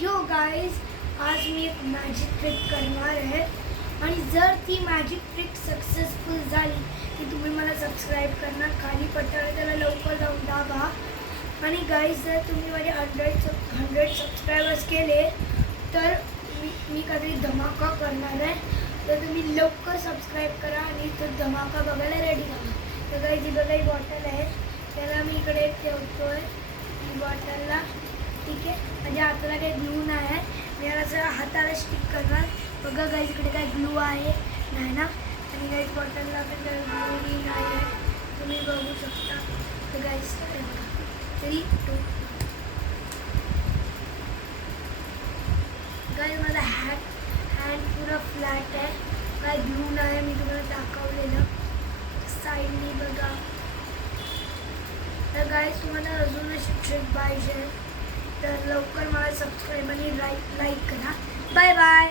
यो guys, आज मी एक magic trick करणार आहे आणि जर ती मॅजिक ट्रिक सक्सेसफुल झाली की तुम्ही मला सबस्क्राईब करणार. खाली पट्टा आहे त्याला लवकर जाऊन दाबा. आणि गाईज, जर तुम्ही माझे 100 सबस्क्रायबर्स केले तर मी काहीतरी धमाका करणार आहे. तर तुम्ही लवकर सबस्क्राईब करा आणि तो धमाका बघायला रेडी राहा. तर गाईज, ही बघा, ही बॉटल आहे, त्याला मी इकडे ठेवतो आहे ही बॉटलला. ठीक आहे, म्हणजे हाताला काही ग्लू नाही आहे. मी याला असं हाताला स्टिक करणार. बघा गाईज, इकडे काय ग्लू आहे नाही ना. आणि गाईज, बॉटलला पण काही ग्लू नाही आहे, तुम्ही बघू शकता. तर गाईज, 3, 2 गाईज, माझा हँड पुरा फ्लॅट आहे, काय ग्लू नाही आहे. मी तुम्हाला दाखवलेलं साईडनी बघा. तर गाईज, तुम्हाला अजून अशी ट्रिक पाहिजे तर लवकर मला सबस्क्राईब आणि लाईक करा. Bye bye.